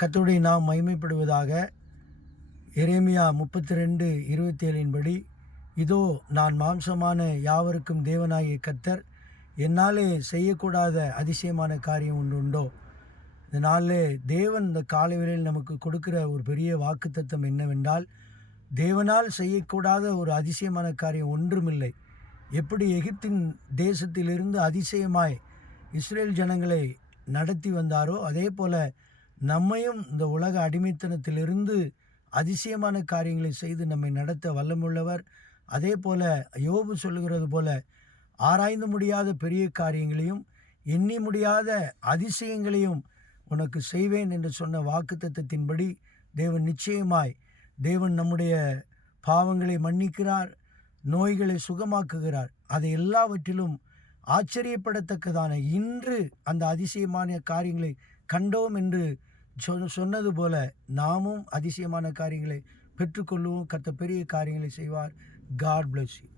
கர்த்தருடைய நாம் மகிமைப்படுவதாக. எரேமியா 32:27 படி, இதோ நான் மாம்சமான யாவருக்கும் தேவனாகிய கர்த்தர், என்னாலே செய்யக்கூடாத அதிசயமான காரியம் ஒன்று உண்டோ? இந்த நாளிலே தேவன் இந்த காலை வேளையில் நமக்கு கொடுக்கிற ஒரு பெரிய வாக்குத்தத்தம் என்னவென்றால், தேவனால் செய்யக்கூடாத ஒரு அதிசயமான காரியம் ஒன்றுமில்லை. எப்படி எகிப்தின் தேசத்திலிருந்து அதிசயமாய் இஸ்ரேல் ஜனங்களை நடத்தி வந்தாரோ, அதே போல நம்மையும் இந்த உலக அடிமைத்தனத்திலிருந்து அதிசயமான காரியங்களை செய்து நம்மை நடத்த வல்லமுள்ளவர். அதே போல யோபு சொல்லுகிறது போல, ஆராய்ந்து முடியாத பெரிய காரியங்களையும் எண்ணி முடியாத அதிசயங்களையும் உனக்கு செய்வேன் என்று சொன்ன வாக்குத்தத்தத்தின்படி தேவன் நிச்சயமாய் நம்முடைய பாவங்களை மன்னிக்கிறார், நோய்களை சுகமாக்குகிறார். அதை எல்லாவற்றிலும் ஆச்சரியப்படத்தக்கதான இன்று அந்த அதிசயமான காரியங்களை கண்டோம் என்று சொன்னது போல நாமும் அதிசயமான காரியங்களை பெற்றுக்கொள்வோம். கர்த்தர் பெரிய காரியங்களை செய்வார். God bless you.